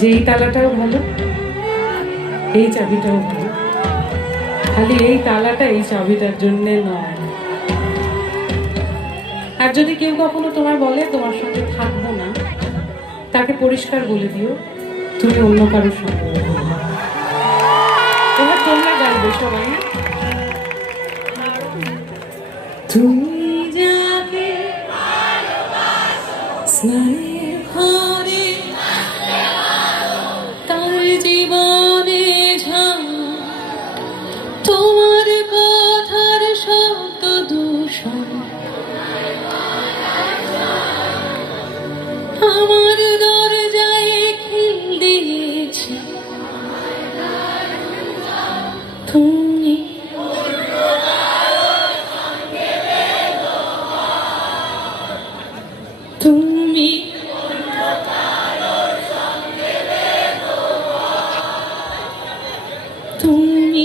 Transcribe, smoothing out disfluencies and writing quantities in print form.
যে এই তালাটাও ভালো, এই চাবিটাও ভালো, খালি এই তালাটা এই চাবিটার জন্যে নয়। আর যদি কেউ কখনো তোমায় বলে তোমার সঙ্গে থাকবো না, তাকে পরিষ্কার বলে দিও তুমি অন্য কারোর সঙ্গে। এবার তোমরা গাইবে সবাই। তুমি যাকে স্নানের ঘরে তার জীবনে ঝাঁ, তোমার কথার শব্দ দূষণ আমার দরজায় খিল দিয়েছে। তুমি তুমি তুমি